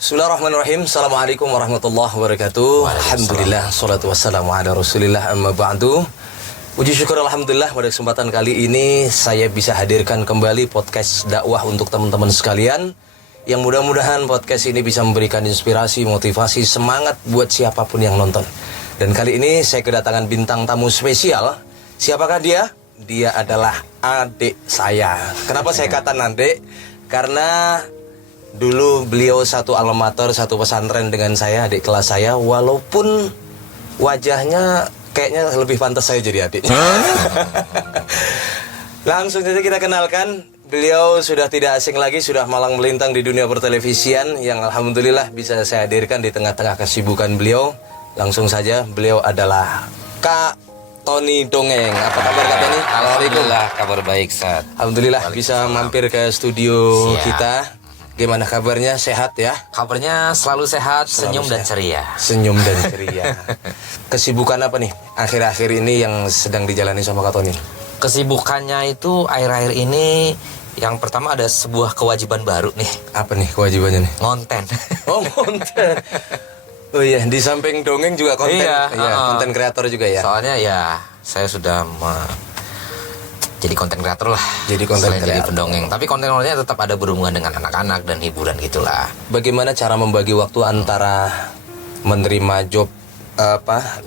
Bismillahirrahmanirrahim. Assalamualaikum warahmatullahi wabarakatuh. Alhamdulillah, salatu wassalamu ala rasulillah, amma ba'du. Puji syukur alhamdulillah, pada kesempatan kali ini saya bisa hadirkan kembali podcast dakwah untuk teman-teman sekalian, yang mudah-mudahan podcast ini bisa memberikan inspirasi, motivasi, semangat buat siapapun yang nonton. Dan kali ini saya kedatangan bintang tamu spesial. Siapakah dia? Dia adalah adik saya. Kenapa saya kata adik? Karena dulu beliau satu alma mater, satu pesantren dengan saya, adik kelas saya. Walaupun wajahnya kayaknya lebih pantas saya jadi adik. Langsung saja kita kenalkan. Beliau sudah tidak asing lagi, sudah malang melintang di dunia pertelevisian, yang alhamdulillah bisa saya hadirkan di tengah-tengah kesibukan beliau. Langsung saja, beliau adalah Kak Tony Dongeng. Apa kabar Kak Tony? Alhamdulillah, kabar baik, Sat. Alhamdulillah bisa mampir ke studio kita. Gimana kabarnya? Sehat ya? Kabarnya selalu sehat, senyum dan ceria. Senyum dan ceria. Kesibukan apa nih akhir-akhir ini yang sedang dijalani sama Kak Tony? Kesibukannya itu akhir-akhir ini, yang pertama ada sebuah kewajiban baru nih. Apa nih kewajibannya nih? Ngonten. Oh, konten. Oh iya, di samping dongeng juga konten. Iya, konten kreator juga ya. Soalnya ya saya sudah jadi konten kreator lah. Jadi konten kreator. Jadi pendongeng. Tapi konten-kontennya tetap ada berhubungan dengan anak-anak dan hiburan gitulah. Bagaimana cara membagi waktu antara menerima job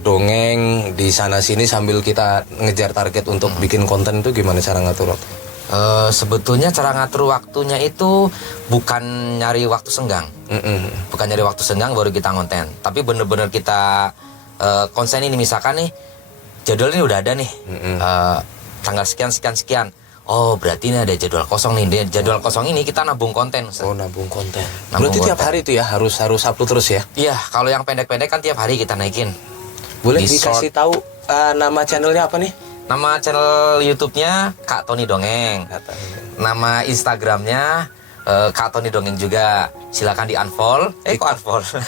dongeng di sana sini sambil kita ngejar target untuk bikin konten, itu gimana cara ngatur waktu? Sebetulnya cara ngatur waktunya itu bukan nyari waktu senggang. Bukan nyari waktu senggang baru kita konten. Tapi bener-bener kita konsen ini, misalkan nih jadwal ini udah ada nih. Tanggal sekian. Oh, berarti ini ada jadwal kosong nih. Jadwal kosong ini kita nabung konten. Oh, nabung konten. Berarti tiap hari itu ya harus upload terus ya? Iya, kalau yang pendek-pendek kan tiap hari kita naikin. Boleh dikasih tahu nama channelnya apa nih? Nama channel YouTube-nya Kak Tony Dongeng. Nama Instagramnya Kak Tony Dongeng juga. Silakan di unfollow. Kok unfollow?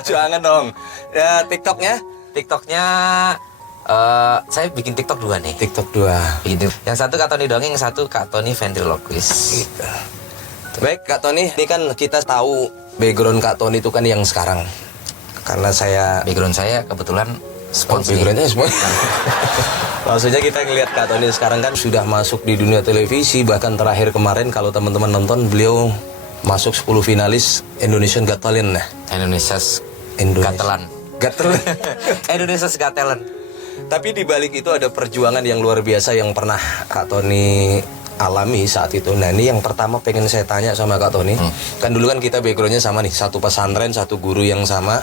Jangan dong. Ya, TikToknya? TikToknya saya bikin TikTok 2 nih. TikTok 2. Yang satu Kak Tony Dongeng, yang satu Kak Tony Ventriloquist. Gitu. Baik Kak Tony, ini kan kita tahu background Kak Tony itu kan yang sekarang. Karena background saya kebetulan sponsor. Backgroundnya sponsor. Maksudnya kita ngelihat Kak Tony sekarang kan sudah masuk di dunia televisi. Bahkan terakhir kemarin kalau teman-teman nonton, beliau masuk 10 finalis Indonesian Got Talent. Indonesia's Got Talent. Indonesia's Got Talent. Tapi di balik itu ada perjuangan yang luar biasa yang pernah Kak Tony alami saat itu. Nah, ini yang pertama pengen saya tanya sama Kak Tony. Kan dulu kan kita backgroundnya sama nih, satu pesantren, satu guru yang sama.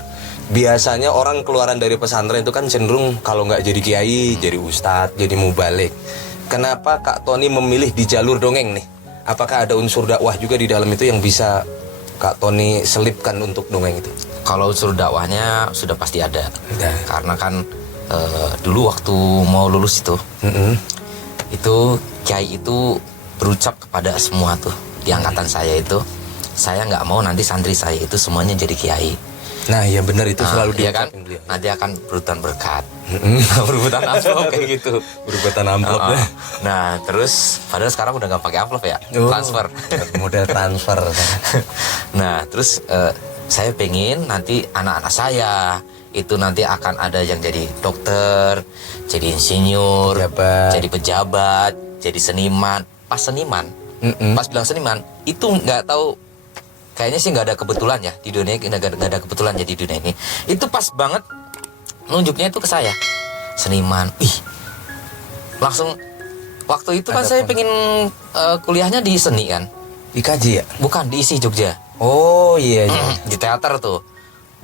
Biasanya orang keluaran dari pesantren itu kan cenderung kalau nggak jadi kiai, jadi ustadz, jadi mubalik. Kenapa Kak Tony memilih di jalur dongeng nih? Apakah ada unsur dakwah juga di dalam itu yang bisa Kak Tony selipkan untuk dongeng itu? Kalau unsur dakwahnya sudah pasti ada. Karena kan dulu waktu mau lulus itu kiai itu berucap kepada semua tuh di angkatan saya itu, saya nggak mau nanti santri saya itu semuanya jadi kiai. Nah ya benar, itu selalu dia kan nanti akan berebutan berkat, berebutan amplop kayak gitu, berebutan amplop. Nah terus padahal sekarang udah nggak pakai amplop ya, transfer, model transfer. Nah terus saya pengen nanti anak-anak saya itu nanti akan ada yang jadi dokter, jadi insinyur, jadi pejabat, jadi seniman. Pas seniman, pas bilang seniman, itu nggak tahu, kayaknya sih nggak ada kebetulan ya di dunia ini, nggak ada kebetulan jadi di dunia ini. Itu pas banget nunjuknya itu ke saya, seniman. Langsung waktu itu kan saya pengen kuliahnya di seni kan, di KJ ya? Bukan, di ISI Jogja. Oh iya. Di teater tuh.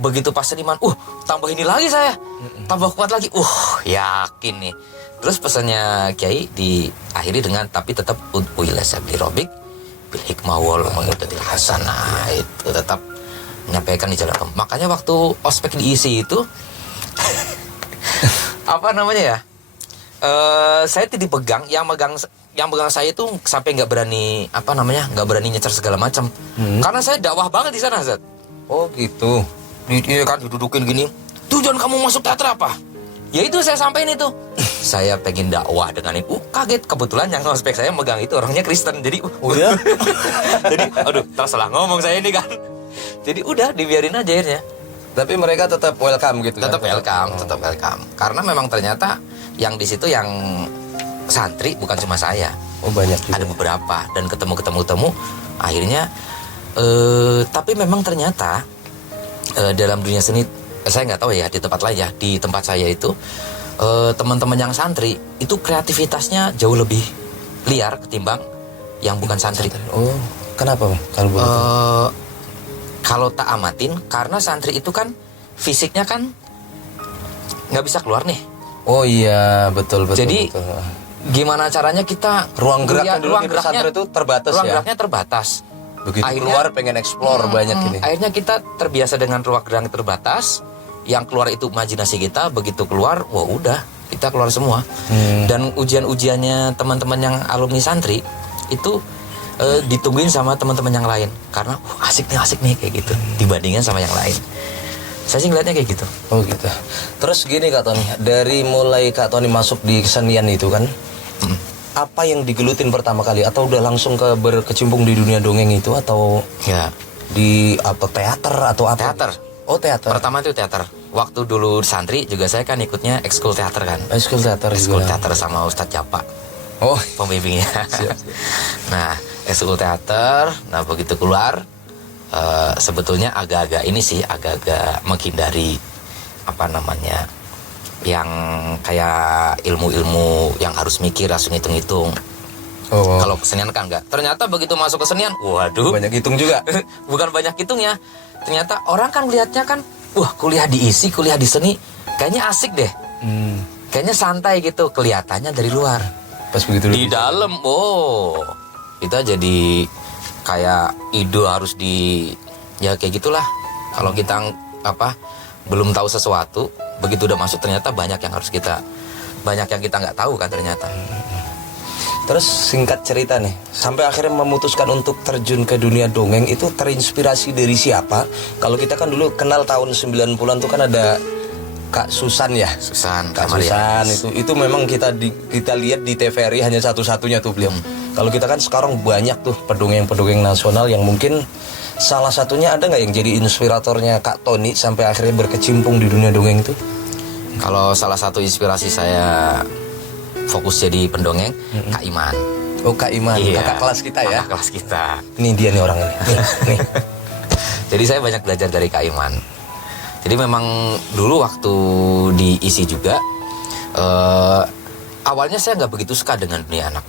Begitu pas seniman, tambah ini lagi saya, tambah kuat lagi, yakin nih. Terus pesannya Kiai diakhiri dengan tapi tetap uilas abdi robik bil hikmah wal mau'izatil hasanah, itu tetap menyampaikan di jalan. Makanya waktu ospek diisi itu apa namanya ya? Saya tidak dipegang, yang megang saya itu sampai nggak berani nggak berani nyecer segala macam. Karena saya dakwah banget di sana, Zat. Oh gitu. Dia kan didudukin gini, tujuan kamu masuk teater apa? Ya itu saya sampein itu. Saya pengen dakwah dengan ini. Kaget, kebetulan yang ospek saya megang itu orangnya Kristen. Jadi oh ya? jadi aduh, tersalah ngomong saya ini kan. Jadi udah dibiarin aja akhirnya. Tapi mereka tetap welcome gitu. Tetap welcome, tetap welcome. Karena memang ternyata yang di situ yang santri bukan cuma saya. Oh, banyak juga. Ada beberapa dan ketemu akhirnya tapi memang ternyata dalam dunia seni saya nggak tahu ya di tempat lain ya, di tempat saya itu teman-teman yang santri itu kreativitasnya jauh lebih liar ketimbang yang bukan santri. Oh, kenapa Bang? Kalau boleh tahu? Kalau tak amatin, karena santri itu kan fisiknya kan nggak bisa keluar nih. Oh iya, betul. Jadi betul. gimana caranya kita Ruang geraknya dulu ruang di geraknya pesantren itu terbatas ruang ya. geraknya terbatas. Begitu Akhirnya- keluar pengen explore banyak ini. Akhirnya kita terbiasa dengan ruang gerak terbatas. Yang keluar itu imajinasi kita. Begitu keluar, wah udah kita keluar semua. Dan ujian-ujiannya teman-teman yang alumni santri itu ditungguin sama teman-teman yang lain karena asik nih kayak gitu dibandingkan sama yang lain. Saya sih ngeliatnya kayak gitu. Oh gitu. Terus gini Kak Tony, dari mulai Kak Tony masuk di kesenian itu kan, apa yang digelutin pertama kali? Atau udah langsung berkecimpung di dunia dongeng itu atau Ya, di apa teater atau apa? teater. Oh teater. Pertama itu teater. Waktu dulu santri juga saya kan ikutnya ekskul teater kan. Ekskul teater Ekskul juga. teater sama Ustadz Japa Oh pembimbingnya. Siap. Nah, ekskul teater. Nah, begitu keluar sebetulnya agak-agak ini sih agak-agak menghindari apa namanya yang kayak ilmu-ilmu yang harus mikir langsung hitung-hitung. Oh. Kalau kesenian kan enggak. Ternyata begitu masuk kesenian, waduh, Banyak hitung juga. bukan banyak hitungnya. Ternyata orang kan lihatnya kan, wah kuliah di ISI, kuliah di seni, kayaknya asik deh. Kayaknya santai gitu kelihatannya dari luar. Pas begitu Di dalam, oh, kita jadi kayak ide harus ya kayak gitulah. Kalau kita belum tahu sesuatu, begitu udah masuk ternyata banyak yang kita nggak tahu kan ternyata. Terus singkat cerita nih, sampai akhirnya memutuskan untuk terjun ke dunia dongeng itu terinspirasi dari siapa? Kalau kita kan dulu kenal tahun 90-an tuh kan ada Kak Susan ya. Kak Susan itu memang kita lihat di TVRI hanya satu-satunya tuh beliau. Kalau kita kan sekarang banyak tuh pendongeng-pendongeng nasional yang mungkin salah satunya ada nggak yang jadi inspiratornya Kak Tony sampai akhirnya berkecimpung di dunia dongeng itu? Kalau salah satu inspirasi saya fokus jadi pendongeng, Kak Iman. Oh Kak Iman, Iya, kakak kelas kita ya. Kakak kelas kita. Ini dia nih orangnya. Nih. Jadi saya banyak belajar dari Kak Iman. Jadi memang dulu waktu di ISI juga awalnya saya nggak begitu suka dengan dunia anak.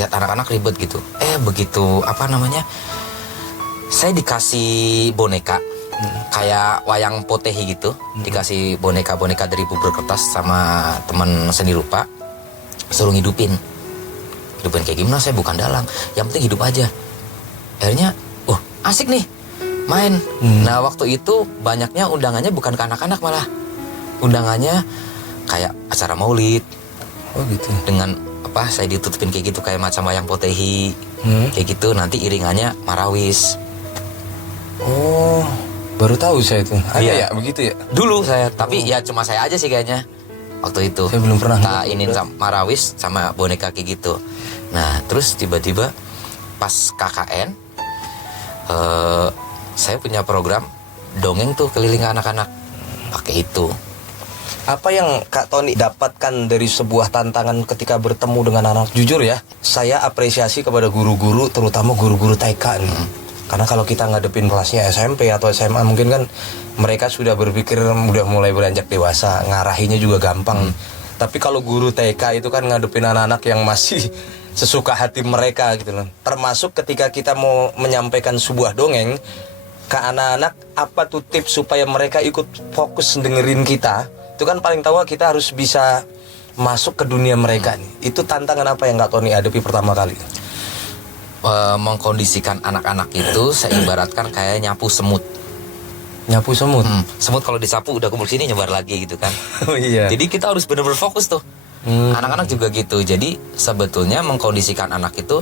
Lihat anak-anak ribet gitu. Begitu saya dikasih boneka kayak wayang potehi gitu, dikasih boneka-boneka dari bubur kertas sama teman seni rupa, suruh hidupin kayak gimana, saya bukan dalang, yang penting hidup aja. Akhirnya asik nih main. Nah waktu itu banyaknya undangannya bukan ke anak-anak, malah undangannya kayak acara maulid. Oh gitu. Dengan saya ditutupin kayak gitu kayak macam wayang potehi kayak gitu, nanti iringannya marawis. Oh, baru tahu saya itu. Ada Iya. ya begitu ya? Dulu saya, tapi ya cuma saya aja sih kayaknya waktu itu. Saya belum pernah. Ini marawis sama boneka kayak gitu. Nah terus tiba-tiba pas KKN saya punya program dongeng tuh keliling anak-anak pakai itu. Apa yang Kak Tony dapatkan dari sebuah tantangan ketika bertemu dengan anak? Jujur ya, saya apresiasi kepada guru-guru, terutama guru-guru TK nih. Karena kalau kita ngadepin kelasnya SMP atau SMA, mungkin kan mereka sudah berpikir udah mulai beranjak dewasa, ngarahinya juga gampang. Tapi kalau guru TK itu kan ngadepin anak-anak yang masih sesuka hati mereka gitu loh. Termasuk ketika kita mau menyampaikan sebuah dongeng ke anak-anak, apa tuh tips supaya mereka ikut fokus dengerin kita? Itu kan paling tahu kita harus bisa masuk ke dunia mereka nih. Itu tantangan apa yang Kak Tony hadapi pertama kali? Mengkondisikan anak-anak itu saya ibaratkan kayak nyapu semut. Nyapu semut? Semut kalau disapu udah kumpul sini nyebar lagi gitu kan. Oh iya. Jadi kita harus benar-benar fokus tuh. Anak-anak juga gitu. Jadi sebetulnya mengkondisikan anak itu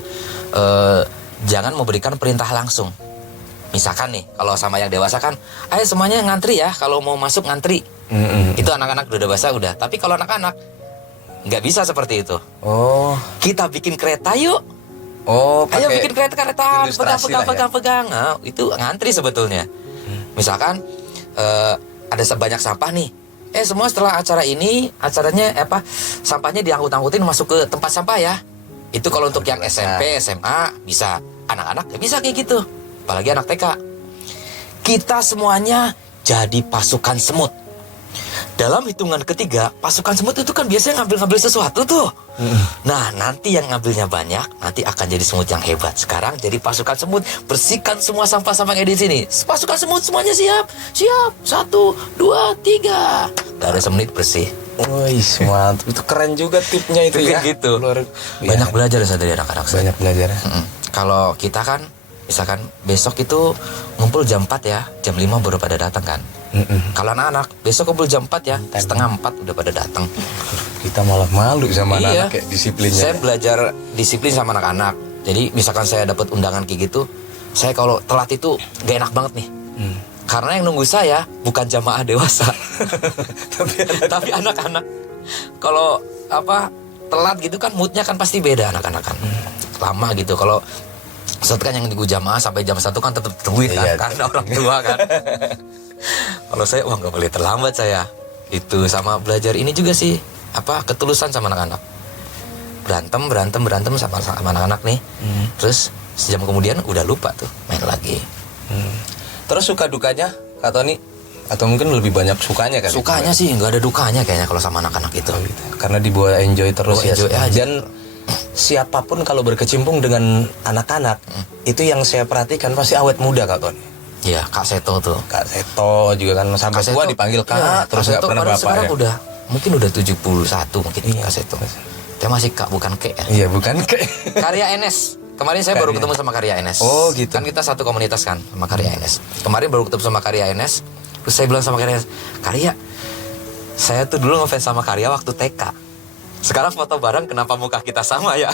jangan memberikan perintah langsung. Misalkan nih, kalau sama yang dewasa kan, ayo semuanya ngantri ya, kalau mau masuk ngantri. Itu anak-anak udah dewasa udah. Tapi kalau anak-anak nggak bisa seperti itu. Oh. Kita bikin kereta yuk. Oh, ayo pakai bikin kereta-kereta, ilustrasi lah ya. pegang. Nah, itu ngantri sebetulnya. Misalkan ada sebanyak sampah nih. Semua setelah acara ini, sampahnya diangkut-angkutin masuk ke tempat sampah ya. Itu kalau untuk yang SMP, SMA bisa. Anak-anak ya bisa kayak gitu. Apalagi anak TK. Kita semuanya jadi pasukan semut. Dalam hitungan ketiga, pasukan semut itu kan biasanya ngambil-ngambil sesuatu tuh. Nah, nanti yang ngambilnya banyak, nanti akan jadi semut yang hebat. Sekarang jadi pasukan semut, bersihkan semua sampah-sampah yang ada di sini. Pasukan semut semuanya siap. Siap. 1, 2, 3. Gak ada semenit bersih. Wih, mantap. Itu keren juga tipnya itu ya. Gitu. Ya. Banyak belajar saya dari anak-anak saya. Banyak belajar. Kalau kita kan, misalkan besok itu ngumpul jam 4 ya, jam 5 baru pada datang kan. Kalau anak-anak besok kumpul jam 4 ya, setengah 4 udah pada datang. Kita malah malu sama anak-anak kayak disiplinnya. Saya belajar disiplin sama anak-anak. Jadi misalkan saya dapat undangan kayak gitu, saya kalau telat itu gak enak banget nih. Karena yang nunggu saya bukan jamaah dewasa, tapi anak-anak. Kalau telat gitu kan moodnya kan pasti beda anak-anak kan. Lama gitu. Kalau kan yang nunggu jamaah sampai jam 1 kan tetap tungguin kan, karena orang tua kan. Kalau saya nggak boleh terlambat saya. Itu sama belajar ini juga sih, ketulusan sama anak-anak. Berantem sama anak-anak nih. Terus sejam kemudian udah lupa tuh main lagi. Terus suka dukanya Kak Tony? Atau mungkin lebih banyak sukanya kan? Sukanya sih nggak ada dukanya kayaknya kalau sama anak-anak itu. Gitu. Karena dibawa enjoy terus ya. Enjoy aja. Dan siapapun kalau berkecimpung dengan anak-anak, itu yang saya perhatikan pasti awet muda Kak Tony. Iya, Kak Seto tuh. Kak Seto juga kan sampai tua dipanggil Kak, ya, terus nggak pernah bapak sekarang ya. mungkin udah 71 mungkin Kak Seto. Dia masih Kak, bukan Kek ya. Iya, bukan Kek. Karya NS. Kemarin saya baru ketemu sama Karya NS. Oh, gitu. Kan kita satu komunitas kan sama Karya NS. Kemarin baru ketemu sama Karya NS. Terus saya bilang sama Karya NS, Karya, saya tuh dulu ngefans sama Karya waktu TK. Sekarang foto bareng, kenapa muka kita sama ya?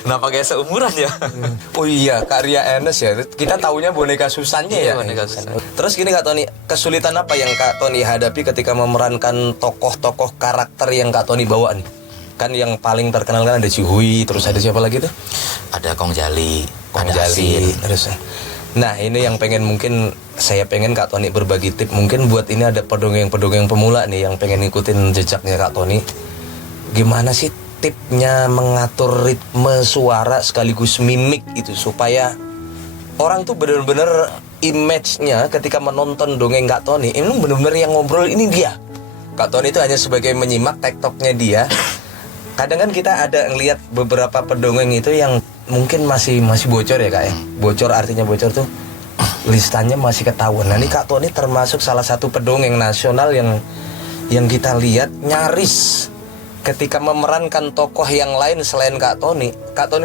Kenapa kayak seumuran ya? Oh iya, Karya Enes ya. Kita taunya boneka Susannya ya. Boneka Susan. Terus gini Kak Tony, kesulitan apa yang Kak Tony hadapi ketika memerankan tokoh-tokoh karakter yang Kak Tony bawa nih? Kan yang paling terkenal kan ada Cihui, terus ada siapa lagi tuh? Ada Kong Jali, Kong ada Jali, Asin. terus. Nah, ini yang saya pengen Kak Tony berbagi tip. Mungkin buat ini ada pedongeng-pedongeng pemula nih yang pengen ngikutin jejaknya Kak Tony. Gimana sih tipnya mengatur ritme suara sekaligus mimik itu supaya orang tuh benar-benar image-nya ketika menonton dongeng Kak Tony, ini benar-benar yang ngobrol ini dia. Kak Tony itu hanya sebagai menyimak TikTok-nya dia. Kadang kan kita ada ngelihat beberapa pedongeng itu yang mungkin masih bocor ya Kak ya. Bocor artinya bocor tuh listanya masih ketahuan. Nah ini Kak Tony termasuk salah satu pedongeng nasional yang kita lihat nyaris ketika memerankan tokoh yang lain selain Kak Tony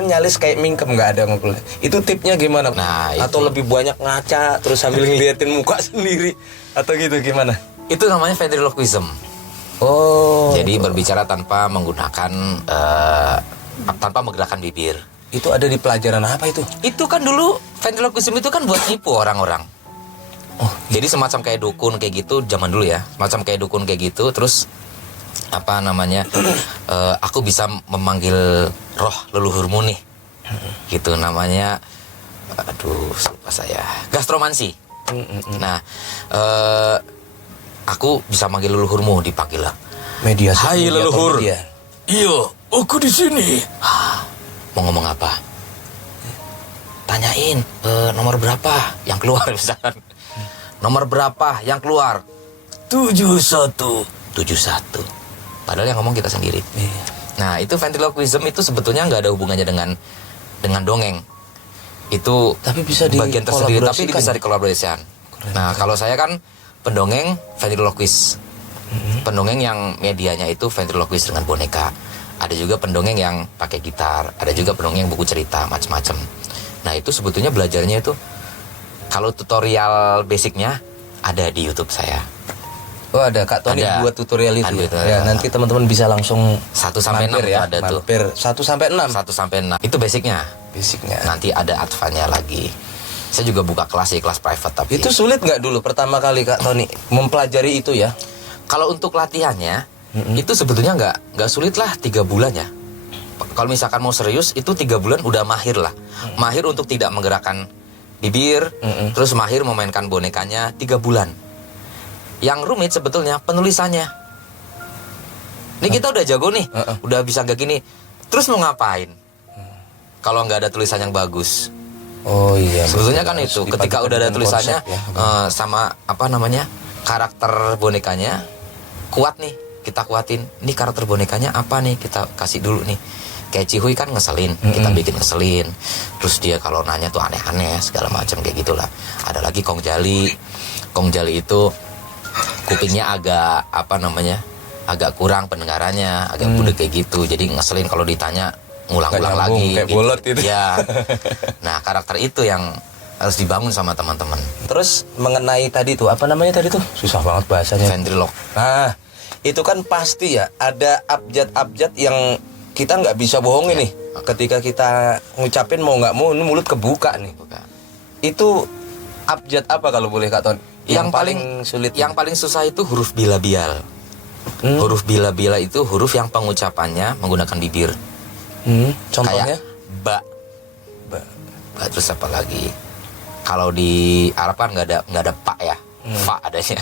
nyaris kayak mingkem, nggak ada ngobrol. Itu tipnya gimana? Nah, atau lebih banyak ngaca terus sambil ngeliatin muka sendiri atau gitu gimana? Itu namanya ventriloquism. Oh. Jadi berbicara tanpa menggunakan tanpa menggerakkan bibir. Itu ada di pelajaran apa itu? Itu kan dulu ventriloquism itu kan buat nipu orang-orang. Oh, jadi semacam kayak dukun kayak gitu zaman dulu ya. Semacam kayak dukun kayak gitu, terus aku bisa memanggil roh leluhurmu nih. Gitu namanya. Aduh, lupa saya. Gastromansi. Nah, aku bisa manggil leluhurmu, dipanggil lah. Media. Hai leluhur. Iya, aku di sini. Mau ngomong apa? Tanyain nomor berapa yang keluar misalkan. Nomor berapa yang keluar? 71. Padahal yang ngomong kita sendiri. Nah, itu ventriloquism itu sebetulnya nggak ada hubungannya dengan dongeng. Itu tapi bisa bagian tersendiri, tapi bisa di dikolaborasikan. Nah, kalau saya kan pendongeng ventriloquis. Pendongeng yang medianya itu ventriloquis dengan boneka. Ada juga pendongeng yang pakai gitar, ada juga pendongeng yang buku cerita, macam-macam. Nah, itu sebetulnya belajarnya itu kalau tutorial basicnya ada di YouTube saya. Oh, ada Kak Tony buat tutorial itu. Ya, nanti teman-teman bisa langsung 1 sampai 6 ya, ada tuh. 1 sampai 6. 1 sampai 6. Itu basicnya. Nanti ada advanya lagi. Saya juga buka kelas private tapi. Itu sulit nggak dulu pertama kali Kak Tony mempelajari itu ya? Kalau untuk latihannya itu sebetulnya nggak sulit lah, 3 bulan ya. Kalau misalkan mau serius itu 3 bulan udah mahir lah. Mahir untuk tidak menggerakkan bibir, terus mahir memainkan bonekanya 3 bulan. Yang rumit sebetulnya penulisannya. Ini kita udah jago nih, udah bisa kayak gini. Terus mau ngapain? Kalau nggak ada tulisan yang bagus. Oh iya. Sebetulnya kan itu, ketika udah ada tulisannya sama apa namanya karakter bonekanya kuat nih, kita kuatin. Ini karakter bonekanya apa nih, kita kasih dulu nih. Kayak Cihuy kan ngeselin, kita bikin ngeselin. Terus dia kalau nanya tuh aneh-aneh segala macam kayak gitulah. Ada lagi Kong Jali. Kong Jali itu kupingnya agak apa namanya, agak kurang pendengarannya, agak budek kayak gitu. Jadi ngeselin kalau ditanya ngulang-ulang lagi. Kayak bolot gitu. Ya. Nah karakter itu yang harus dibangun sama teman-teman. Terus mengenai tadi tuh, apa namanya tadi tuh? Susah banget bahasanya. Ventriloque. Nah, itu kan pasti ya ada abjad-abjad yang kita nggak bisa bohongin nih. Ketika kita ngucapin mau nggak mau, mulut kebuka nih. Itu abjad apa kalau boleh Kak Ton? Yang paling sulit. Yang paling susah itu huruf bilabial. Huruf bilabial itu huruf yang pengucapannya menggunakan bibir. Contohnya? Kayak ba. Terus apa lagi? Kalau di Arab kan nggak ada pak ya, fa adanya.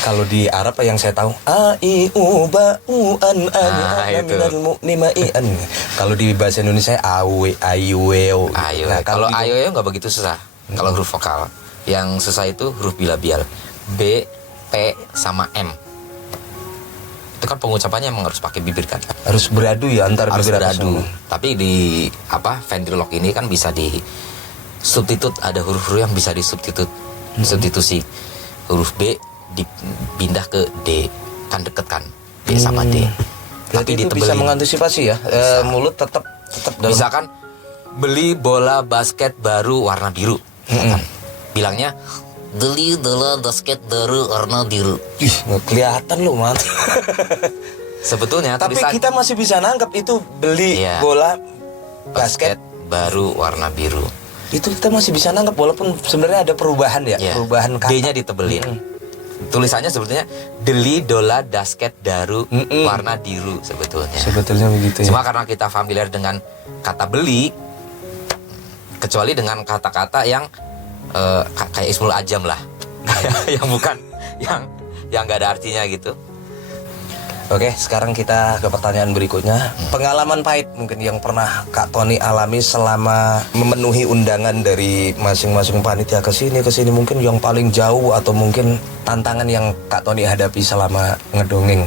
Kalau di Arab yang saya tahu a i u ba u an minal mu'nimai'an. Kalau di bahasa Indonesia awe ayu weo. Ayo. Nah, kalau ayo nggak begitu susah. Kalau huruf vokal yang susah itu huruf bilabial. B, P sama M. Itu kan pengucapannya emang harus pakai bibir kan. Harus beradu ya antar harus bibir beradu. Tapi di apa ventriloque ini kan bisa di substitut, ada huruf-huruf yang bisa disubstitut. Substitusi huruf B dipindah ke D, kan deket kan B sama D. Tapi itu bisa mengantisipasi ya, mulut tetap dalam. Misalkan beli bola basket baru warna biru, bilangnya beli bola basket baru warna biru. Ih, nggak kelihatan loh man. Sebetulnya tapi kita masih bisa nangkep itu beli bola basket baru warna biru. Itu kita masih bisa nangkep walaupun sebenarnya ada perubahan ya, perubahan kata. D-nya ditebelin. Tulisannya sebetulnya Deli dola dasket daru warna biru sebetulnya. Sebetulnya begitu ya. Cuma karena kita familiar dengan kata beli, kecuali dengan kata-kata yang kayak ismul ajam lah. Yang bukan yang nggak ada artinya gitu. Oke, sekarang kita ke pertanyaan berikutnya. Pengalaman pahit mungkin yang pernah Kak Tony alami selama memenuhi undangan dari masing-masing panitia ke sini mungkin yang paling jauh atau mungkin tantangan yang Kak Tony hadapi selama ngedongeng.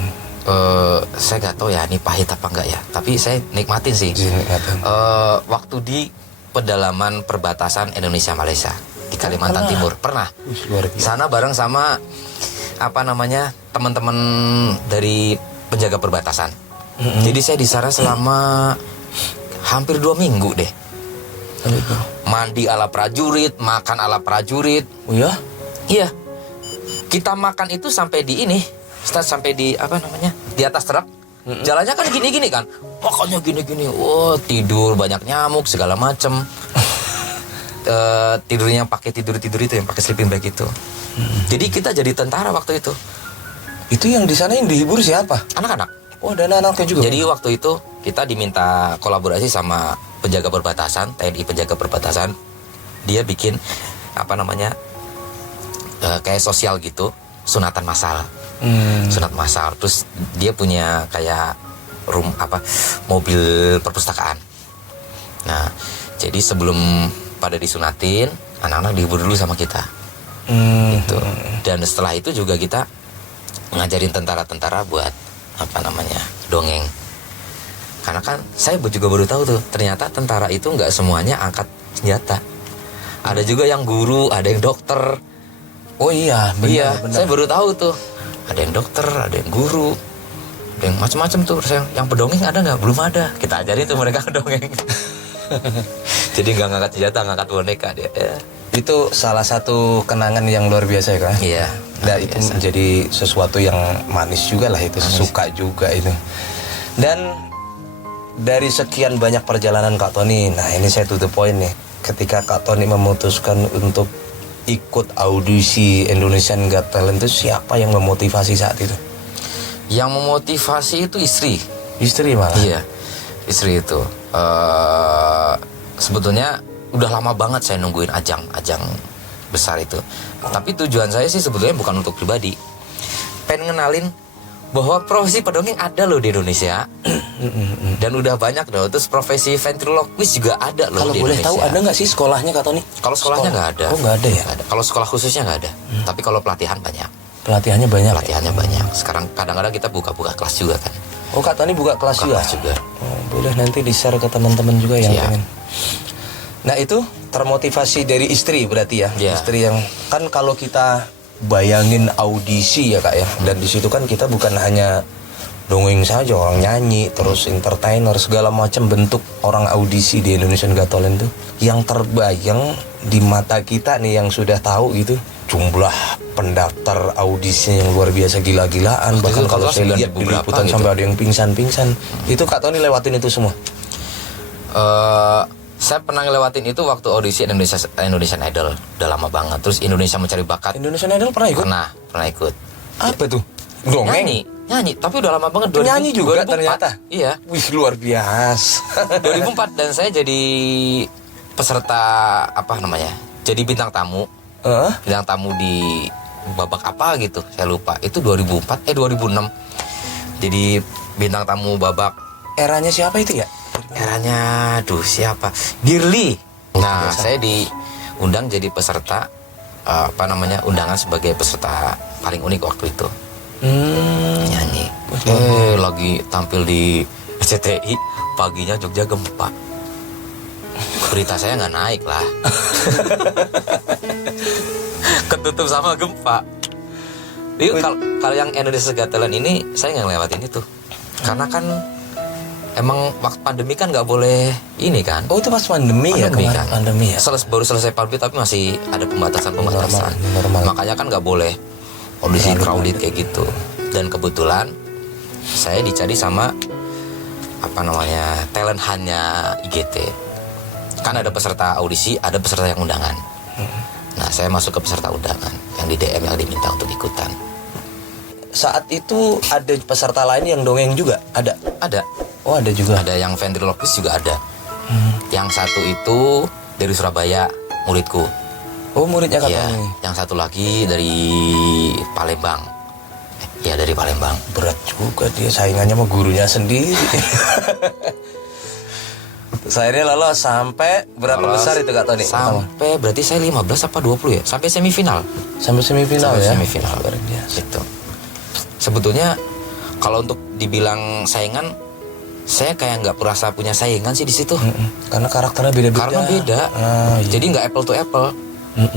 Saya nggak tahu ya ini pahit apa enggak ya, tapi saya nikmatin sih. Waktu di pedalaman perbatasan Indonesia Malaysia di Kalimantan Timur pernah. Sana bareng sama apa namanya teman-teman dari penjaga perbatasan. Jadi saya di sana selama hampir 2 minggu deh. Mandi ala prajurit, makan ala prajurit. Oh ya? Iya. Kita makan itu sampai di ini, sampai di apa namanya? Di atas truk. Jalannya kan gini-gini kan. Makannya gini-gini. Oh, tidur banyak nyamuk segala macem. Tidurnya pakai tidur itu yang pakai sleeping bag itu. Jadi kita jadi tentara waktu itu. Itu yang di sana yang dihibur siapa? Anak-anak. Oh, dan anak-anaknya juga. Jadi waktu itu kita diminta kolaborasi sama penjaga perbatasan, TNI penjaga perbatasan. Dia bikin apa namanya? Kayak sosial gitu, sunatan massal. Sunat massal. Terus dia punya kayak mobil perpustakaan. Nah, jadi sebelum pada disunatin, anak-anak dihibur dulu sama kita. Gitu. Dan setelah itu juga kita ngajarin tentara-tentara buat apa namanya dongeng. Karena kan saya juga baru tahu tuh ternyata tentara itu nggak semuanya angkat senjata. Ada juga yang guru, ada yang dokter. Oh iya, benar. Saya baru tahu tuh ada yang dokter, ada yang guru, ada yang macam-macam tuh. Yang pedongeng ada nggak? Belum ada. Kita ajarin tuh mereka dongeng. Jadi nggak ngangkat senjata, ngangkat boneka dia. Itu salah satu kenangan yang luar biasa ya Kak? Iya. Dan itu menjadi sesuatu yang manis juga lah itu, suka juga itu. Dan dari sekian banyak perjalanan Kak Tony, nah ini saya to the point nih. Ketika Kak Tony memutuskan untuk ikut audisi Indonesian Got Talent itu siapa yang memotivasi saat itu? Yang memotivasi itu istri. Istri malah? Iya. Istri itu sebetulnya udah lama banget saya nungguin ajang besar itu. Tapi tujuan saya sih sebetulnya bukan untuk pribadi. Pengen ngenalin bahwa profesi pendongeng ada loh di Indonesia. Dan udah banyak loh. Terus profesi ventriloquist juga ada loh. Kalau di boleh Indonesia. tahu ada nggak sih sekolahnya Kak Tony? Kalau sekolahnya nggak ada. Oh nggak ada ya? Nggak ada. Kalau sekolah khususnya nggak ada. Tapi kalau pelatihan banyak. Pelatihannya banyak. Pelatihannya banyak. Sekarang kadang-kadang kita buka kelas juga kan. Oh Kak Tony buka kelas juga? Kelas juga. Oh, boleh nanti di-share ke teman-teman juga yang Siap. pengen. Nah itu termotivasi dari istri berarti ya? Iya. Istri yang kan kalau kita bayangin audisi ya Kak ya, dan di situ kan kita bukan hanya dongeng saja, orang nyanyi, terus entertainer, segala macam bentuk orang audisi di Indonesian Got Talent tuh. Yang terbayang di mata kita nih yang sudah tahu gitu, jumlah pendaftar audisinya yang luar biasa gila-gilaan. Bahkan itu kalau saya kelas lihat di beberapa liputan gitu. sampai ada yang pingsan-pingsan. Itu Kak Tony lewatin itu semua? Saya pernah ngelewatin itu waktu audisi Indonesian Idol. Udah lama banget. Terus Indonesia Mencari Bakat. Indonesian Idol pernah ikut? Pernah ikut. Apa tuh? Dongeng? Nyanyi, tapi udah lama banget. Nyanyi juga 2004. ternyata? Iya. Wih luar biasa. 2004 dan saya jadi peserta jadi bintang tamu. Bintang tamu di babak apa gitu, saya lupa. Itu 2006. Jadi bintang tamu babak. Eranya siapa itu ya? Eranya, siapa? Girly. Nah, saya diundang jadi peserta undangan sebagai peserta paling unik waktu itu. Nyanyi. Lagi tampil di SCTI, paginya Jogja gempa. Berita saya nggak naik lah. Ketutup sama gempa. Jadi kalau yang Indonesia Got Talent ini saya nggak ngelewatin itu. Karena kan emang waktu pandemi kan nggak boleh ini kan. Oh itu pas pandemi ya, kemarin pandemi ya. Baru selesai pandemi tapi masih ada pembatasan. Normal. Makanya kan nggak boleh audisi crowded kayak gitu. Dan kebetulan saya dicari sama talent hunt-nya IGT. Kan ada peserta audisi, ada peserta yang undangan. Nah saya masuk ke peserta undangan yang di DM yang diminta untuk ikutan. Saat itu ada peserta lain yang dongeng juga? Ada. Oh ada juga. Ada yang ventriloquist juga ada. Yang satu itu dari Surabaya, muridku. Oh muridnya Kak Iya. Tony. Yang satu lagi dari Palembang. Ya dari Palembang. Berat juga dia, saingannya sama gurunya sendiri. Akhirnya lolos sampai berapa besar itu Kak Tony? Sampai berarti saya 15 apa 20 ya? Sampai semifinal. Sampai semifinal ya? Semifinal. Luar biasa. Gitu. Sebetulnya kalau untuk dibilang saingan, saya kayak nggak merasa punya saingan sih di situ. Karena karakternya beda-beda. Karena beda. Iya. Jadi nggak apple to apple.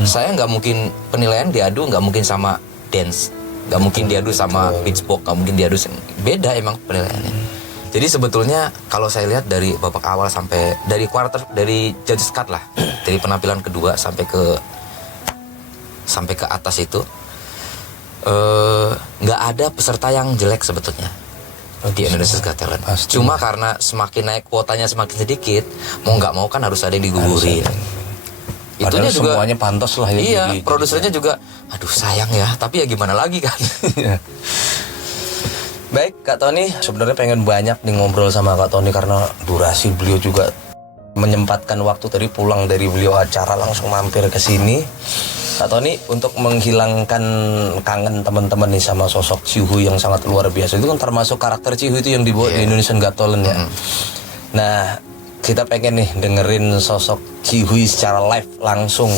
Saya nggak mungkin penilaian diadu, nggak mungkin sama dance, nggak mungkin diadu sama beatbox, nggak mungkin diadu. Beda emang penilaiannya. Jadi sebetulnya kalau saya lihat dari babak awal sampai dari judges cut lah, dari penampilan kedua sampai ke atas itu nggak ada peserta yang jelek sebetulnya di Indonesia Got Talent. Cuma karena semakin naik kuotanya semakin sedikit, mau nggak mau kan harus ada yang digugurin. Itunya juga semuanya pantas lah ya. Iya, produsernya juga, aduh sayang ya, tapi ya gimana lagi kan. Baik Kak Tony, sebenarnya pengen banyak nih ngobrol sama Kak Tony karena durasi beliau juga menyempatkan waktu tadi pulang dari beliau acara langsung mampir ke sini. Kak Tony, untuk menghilangkan kangen teman-teman nih sama sosok Cihui yang sangat luar biasa, itu kan termasuk karakter Cihui itu yang dibuat di Indonesian Got Talent ya. Nah, kita pengen nih dengerin sosok Cihui secara live langsung.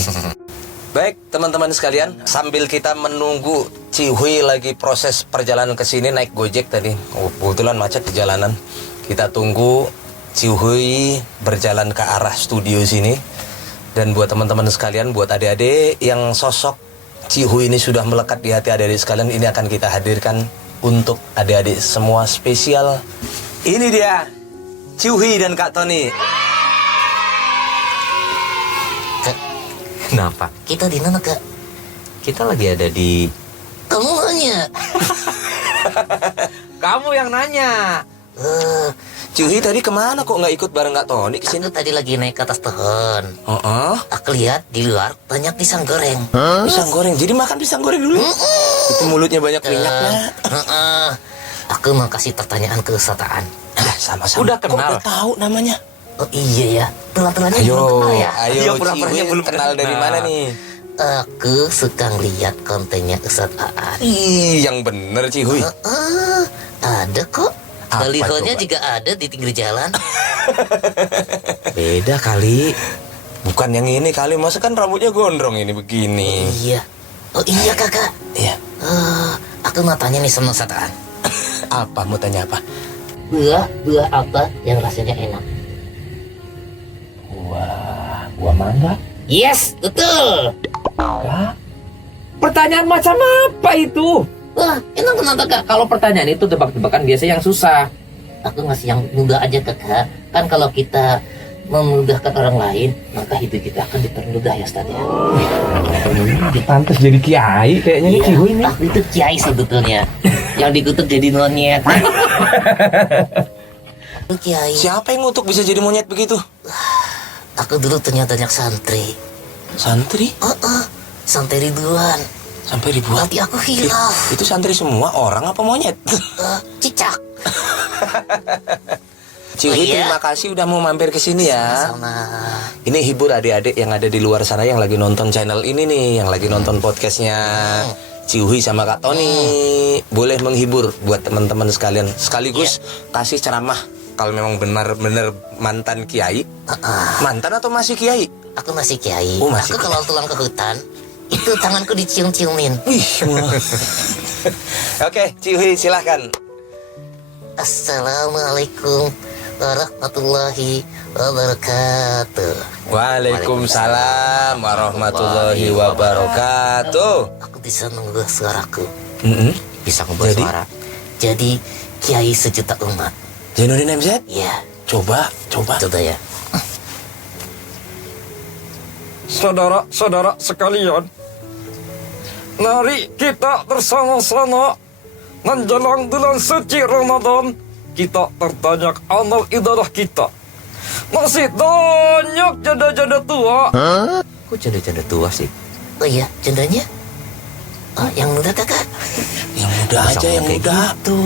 Baik teman-teman sekalian, sambil kita menunggu Cihui lagi proses perjalanan ke sini naik Gojek tadi. Kebetulan macet di jalanan. Kita tunggu Cihui berjalan ke arah studio sini. Dan buat teman-teman sekalian, buat adik-adik yang sosok Cihui ini sudah melekat di hati adik-adik sekalian, ini akan kita hadirkan untuk adik-adik semua spesial. Ini dia Cihui dan Kak Tony. Kenapa? Kita di mana Kak? Kita lagi ada di... Kamu nanya. Kamu yang nanya. Cihui tadi kemana kok nggak ikut bareng Kak Tony kesini? Aku tadi lagi naik ke atas pohon. Aku lihat di luar banyak pisang goreng. Pisang goreng. Jadi makan pisang goreng dulu. Itu mulutnya banyak minyaknya. Aku mau kasih pertanyaan kesusataan. Sama-sama. Udah Kok kenal? udah tahu namanya? Oh iya ya, telat-telatnya Ayo, belum kenal ya. ayo, Iya, pura-puranya Ciwi belum kenal dari kenal. mana nih? Aku suka lihat kontennya Ustadz Aan. Ih, yang bener Ciwi. Ada kok. Apa Balihonya coba? juga ada di pinggir jalan. Beda kali. Bukan yang ini kali, masa kan rambutnya gondrong ini begini. Iya. Oh iya kakak. Iya. Aku mau tanya nih sama Ustadz Aan. Apa, mau tanya apa? Buah apa yang rasanya enak? Gua mangga. Yes, betul. Pertanyaan macam apa itu? Wah, enak kenapa kak? Kalau pertanyaan itu tebak-tebakan biasa yang susah. Aku ngasih yang mudah aja kakak. Kan kalau kita memudahkan orang lain, maka hidup kita akan dipermudah ya Ustadz ya. Pantas jadi kiai kayaknya nih Ciwi ini. Aku itu kiai sebetulnya. Yang dikutuk jadi monyet. Aku kiai. Siapa yang ngutuk bisa jadi monyet begitu? Aku dulu ternyata banyak santri. Santri? Santri Ridwan. Sampai ribuan. Tapi aku hilaf. Itu santri semua orang apa monyet? Cicak. Ciwi, Oh, iya? terima kasih udah mau mampir ke sini ya. Sama. Ini hibur adik-adik yang ada di luar sana yang lagi nonton channel ini nih, yang lagi nonton podcastnya Ciwi sama Kak Tony. Boleh menghibur buat teman-teman sekalian. Sekaligus kasih ceramah kalau memang benar-benar mantan kiai. Mantan atau masih kiai? Aku masih kiai. Oh, masih Aku kalau pulang ke hutan, itu tanganku dicium-ciumin. Wih. Oke, Ciwi silahkan. Assalamualaikum warahmatullahi wabarakatuh. Waalaikumsalam warahmatullahi wabarakatuh. Aku bisa mengubah suaraku. Bisa ngubah Jadi? suara. Jadi kiai sejuta umat. Zainuddin MZ? Ya, Coba. coba ya. Saudara-saudara sekalian, mari kita bersama-sama menjelang bulan suci Ramadan. Kita terbanyak amal ibadah kita. Masih banyak janda-janda tua. Kok janda-janda tua sih? Oh iya, jandanya? Oh, yang muda kakak? Yang muda Masa aja, yang kayak muda. gitu.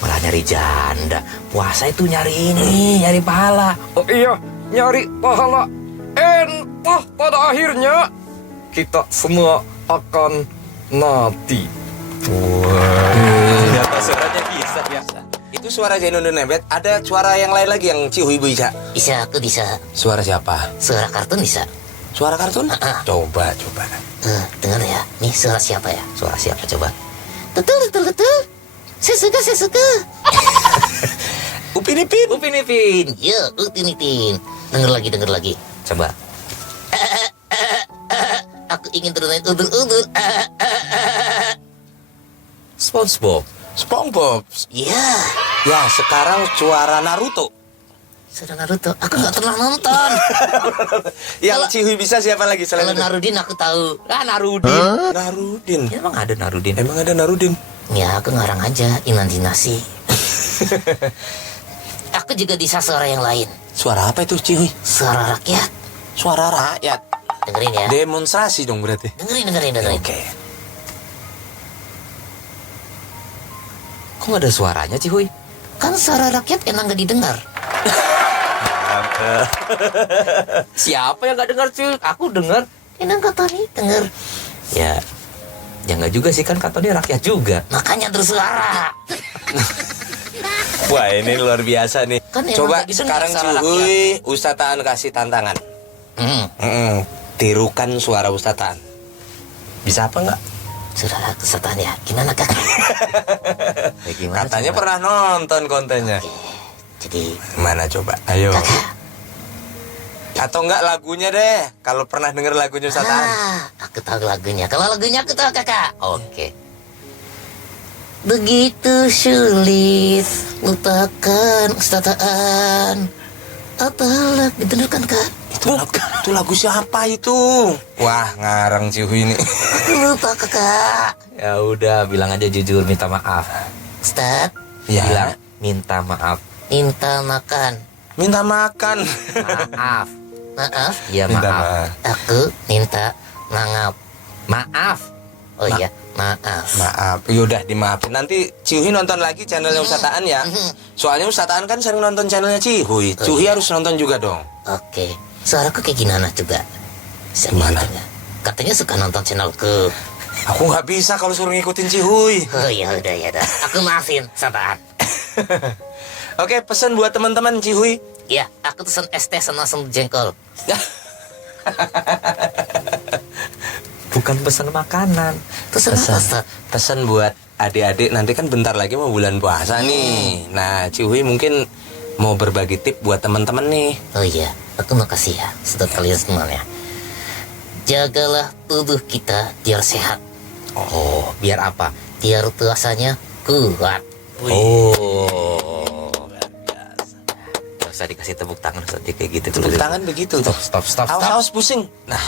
Malah nyari janda. Puasa itu nyari ini, nyari pahala. Oh iya, nyari pahala. Entah pada akhirnya kita semua akan mati. Ternyata suaranya bisa ya. Itu suara Zainuddin MZ. Ada suara yang lain lagi yang Ciwi bisa. Bisa, aku bisa. Suara siapa? Suara kartun bisa. Suara kartun? Coba. Dengar ya, nih suara siapa ya? Suara siapa coba? Betul. Saya suka. Upin Ipin. Upin Ipin. Ya, Upin Ipin. Dengar lagi. Coba. Aku ingin bermain udur-udur. SpongeBob. SpongeBob. Ya, Ya, sekarang suara Naruto. sudah Naruto. Aku nggak pernah nonton. Yang Kalau- Ciwi bisa siapa lagi selain Kalau itu? Narudin aku tahu. Narudin. Narudin. Emang ada Narudin? Emang ada Narudin? Ya, aku ngarang aja imajinasi. Aku juga bisa suara yang lain. Suara apa itu Ciwi? Suara rakyat. Suara rakyat. Dengerin ya. Demonstrasi dong berarti. Dengerin. Oke. Kok gak ada suaranya, Cihuy? Kan suara rakyat enak nggak didengar. Siapa yang gak dengar, cuy? Aku dengar. Enak kata nih denger. Ya nggak juga sih, kan katanya rakyat juga. Makanya bersuara. Wah, ini luar biasa nih. Kan emang Coba nggak didengar sekarang suara Ciwi, Ustataan kasih tantangan. Tirukan suara Ustataan. Bisa apa enggak? Suara kesatuan ya. Gimana kak? Ya, gimana, Katanya coba? pernah nonton kontennya. Jadi Mana coba? Ayo. kakak. Atau enggak lagunya deh. Kalau pernah denger lagunya Ustataan. Aku tahu lagunya. Kalau lagunya aku tahu kakak. Oke. Begitu sulit lupakan ustataan. Apa lagu bener kan kak? Itu lagu siapa itu? Wah, ngarang Ciwi ini. Aku lupa kakak. Ya udah, bilang aja jujur, minta maaf. Ustad, Ya. Bilang minta maaf. minta makan. Minta makan. Maaf. Maaf, Iya, Minta maaf. maaf. aku minta mangap. Maaf. Oh iya, maaf. Maaf, yaudah dimaafin. Nanti Cihuy nonton lagi channelnya Ustadz Aan ya. Soalnya Ustadz Aan kan sering nonton channelnya Cihuy. Cihuy harus nonton juga dong. Oke, suaraku kayak gimana coba? Gimana? Katanya suka nonton channelku. Aku nggak bisa kalau suruh ngikutin Cihuy. Oh ya udah ya udah. Aku maafin Ustadz. Oke, pesan buat teman-teman Cihuy. Ya, aku pesen es teh sama langsung jengkol. Bukan pesan makanan. Pesan apa, Ustadz? Pesan buat adik-adik, nanti kan bentar lagi mau bulan puasa nih. Nah, Cihuy mungkin mau berbagi tip buat teman-teman nih. Oh iya, aku makasih ya sudah kalian semuanya. Jagalah tubuh kita biar sehat, Oh, biar apa? biar puasanya kuat. Oh, luar biasa. Gak usah dikasih tepuk tangan, usah kayak gitu. Tepuk tangan begitu. Stop. Awas pusing. Nah.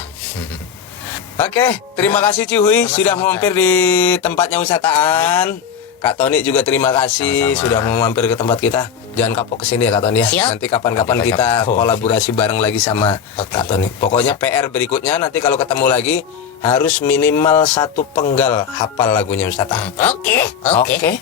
Oke, terima kasih Cihuy sudah mampir di tempatnya Ustadz Aan. Kak Tony juga terima kasih sudah mau mampir ke tempat kita. Jangan kapok kesini ya Kak Tony ya. Siap. Nanti kapan-kapan Nanti kita kapok. kolaborasi bareng lagi sama Kak Tony. Pokoknya PR berikutnya nanti kalau ketemu lagi harus minimal 1 penggal hafal lagunya Ustadz Aan. Oke.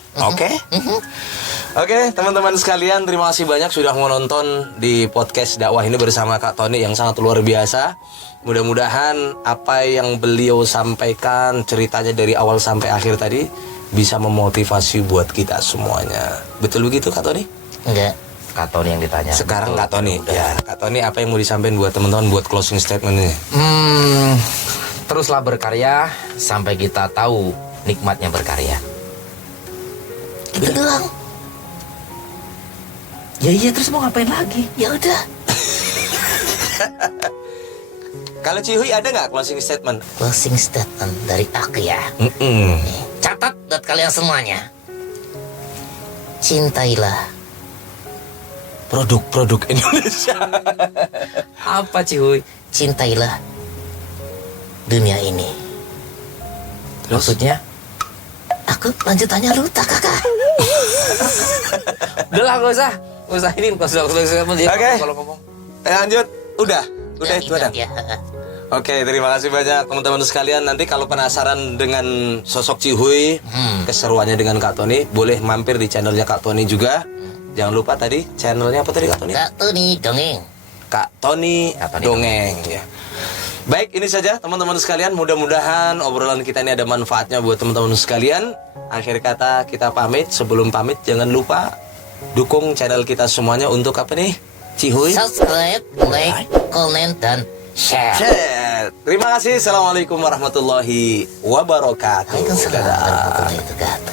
Oke, teman-teman sekalian, terima kasih banyak sudah menonton di podcast dakwah ini bersama Kak Tony yang sangat luar biasa. Mudah-mudahan apa yang beliau sampaikan, ceritanya dari awal sampai akhir tadi bisa memotivasi buat kita semuanya. Betul begitu Kak Tony? Enggak. Kak Tony yang ditanya. Sekarang Betul. Kak Tony, ya Kak Tony apa yang mau disampaikan buat teman-teman buat closing statement-nya? Teruslah berkarya sampai kita tahu nikmatnya berkarya. Itu doang. Ya iya, terus mau ngapain lagi? Ya udah. Kalau Cihuy ada nggak closing statement? Closing statement dari aku ya. Mm-mm. Nih, catat buat kalian semuanya. Cintailah Produk-produk Indonesia. Apa Cihuy? cintailah dunia ini. Maksudnya? Aku lanjut tanya lu tak kakak. Udah lah, gak usah ini Oke. kalau ngomong. Lanjut, udah itu ada. Ya. Oke, terima kasih banyak teman-teman sekalian. Nanti kalau penasaran dengan sosok Cihuy, keseruannya dengan Kak Tony, boleh mampir di channelnya Kak Tony juga. Jangan lupa tadi channelnya apa tadi Kak Tony? Kak Tony dongeng. Kak Tony Dongeng ya. Baik, ini saja teman-teman sekalian. Mudah-mudahan obrolan kita ini ada manfaatnya buat teman-teman sekalian. Akhir kata kita pamit. Sebelum pamit jangan lupa dukung channel kita semuanya untuk apa nih? Cihuy. Subscribe, like, comment, dan share. Terima kasih. Assalamualaikum warahmatullahi wabarakatuh. Waalaikumsalam warahmatullahi wabarakatuh.